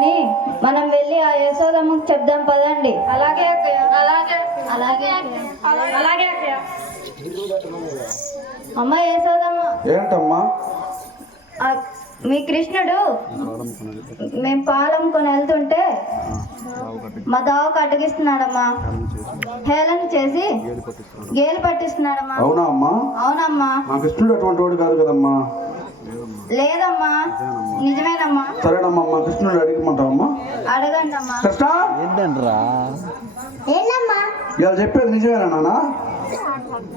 కానీ మనం వెళ్ళి ఆ యశోదమ్మకు చెప్దాం పదండి. అలాగే అక్కయ్య. అలాగే అలాగే అలాగే. అక్కయ్య. అమ్మ యశోదమ్మ. ఏంటమ్మా? ఆ, మీ కృష్ణుడు మేము పాలం కొని వెళ్తుంటే మా దావకు అడ్డగిస్తున్నాడమ్మా హేళన చేసి గేలు పట్టిస్తున్నాడమ్మా. అవునా అమ్మా? అవునమ్మా. మా కృష్ణుడు అటువంటి వాడు కాదు కదమ్మా. లేదమ్మా. నిజమేనమ్మా. సరేనమ్మా కృష్ణుడు అడిగమంటావమ్మా. అడగండి అమ్మా కృష్ణ? ఏంటంట్రా ఏంటమ్మా? ఇవాళ చెప్పేది నిజమేనా నాన్న?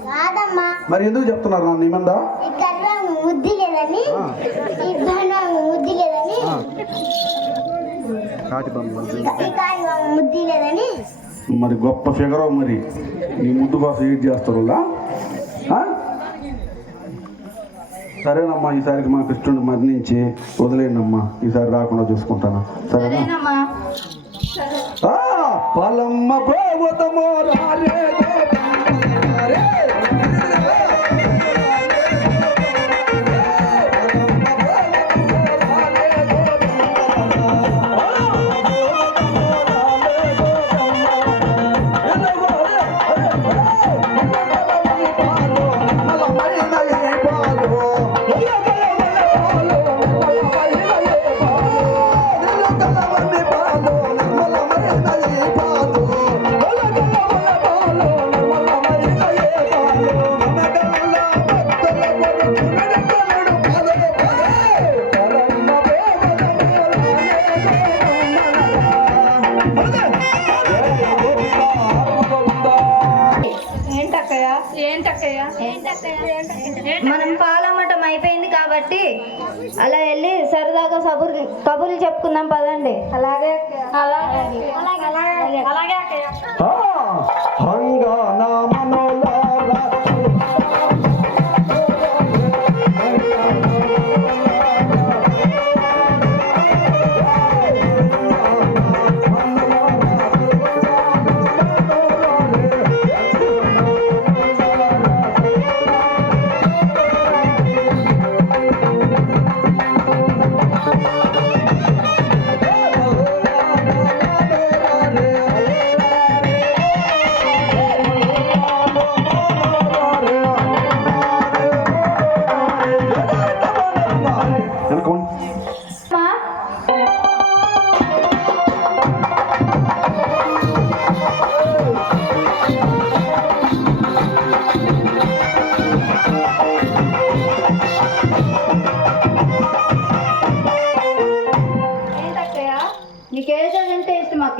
కాదమ్మా. మరి ఎందుకు చెప్తున్నారు నాన్న నీ మంద ఈ కర్ర ముద్ది లేదని ఈ ధన ముద్ది లేదని ఈ కాయ ముద్ది లేదని. మరి గొప్ప ఫిగర్ మరి. నీ ముద్దు కోసం ఏడ్ చేస్తారులా సరేనమ్మా ఈసారికి మా కృష్ణుడు మరణించి వదిలేయండి అమ్మా ఈసారి రాకుండా చూసుకుంటాను. సరేనా? సరేనమ్మా. పోవతమో రాలే కాబట్టి అలా వెళ్ళి సరదాగా సబురు కబుర్లు చెప్పుకుందాం పదండి. అలాగే అలాగే అలాగే అలాగే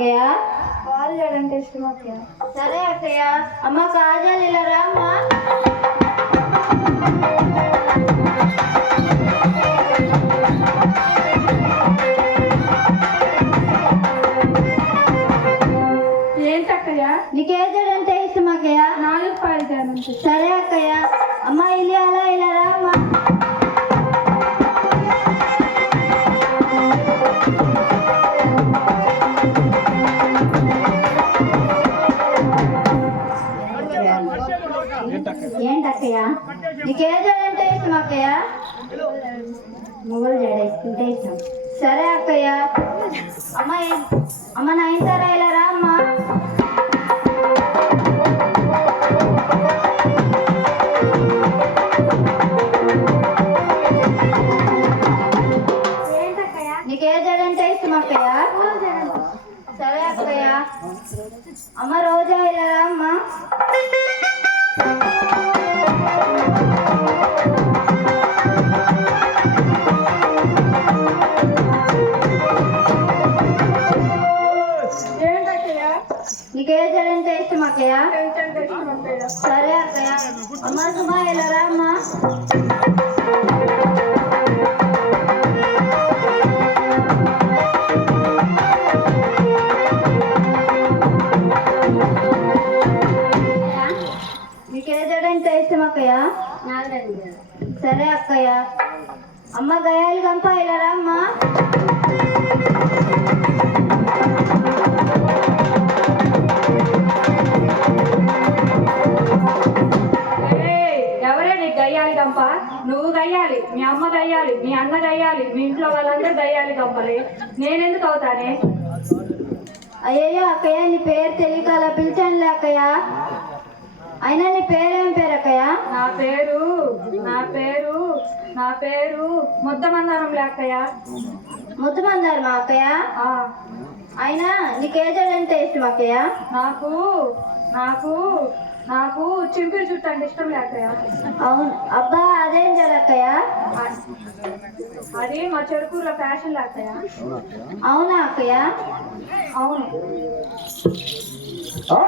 అక్కయ్య? వాళ్ళు చేయడంటే ఇష్టం అక్కయ్య సరే అక్కయ్య. అమ్మ కాజాలు ఇలా రా అమ్మా. ఏంటక్కయ్య నీకు చదువుంటే ఇష్టం అక్కయ్య నాలుగు చేయడంటే సరే అక్కయ్య. అమ్మ ఇల్లు అలా ఇలా రా ఇష్టం అక్కయ్య మొగలు జడేసుకుంటే ఇష్టం సరే అక్కయ్య. అమ్మ అమ్మ నైన్తారా ఇలా రా అమ్మా జడంటే సరే అక్కయ్య. అమ్మ రోజా ఇలా అమ్మ? సరే అక్కయ్య అమ్మ సుమా ఇలా రా అమ్మ నీకు ఏ జడంటే ఇష్టం అక్కయ్య సరే అక్కయ్య అమ్మ గయాలు గంప ఇలా రా గంప నువ్వు గయ్యాలి మీ అమ్మ గయ్యాలి మీ అన్న గయ్యాలి మీ ఇంట్లో వాళ్ళందరూ గయ్యాలి గంపలే. నేనెందుకు అవుతానే? అయ్యయ్యో అక్కయ్య నీ పేరు తెలియక అలా పిలిచానులే అక్కయ్య. అయినా నీ పేరేం పేరు అక్కయ్య? నా పేరు నా పేరు నా పేరు ముద్దమందారం లేకయ్య ముద్దుమందారు అక్కయ్య? ఆ, అయినా నీకు ఏ జడ అంటే ఇష్టం అక్కయ్య? నాకు నాకు నాకు చింపిరి చుట్టూ అంటే ఇష్టం లేకయ్య అవును. అబ్బా అదేం జడ అక్కయ్య? అది మా చెరుకూరులో ఫ్యాషన్ లేకయ్య అవునా అక్కయ్య? అవును. ఆ!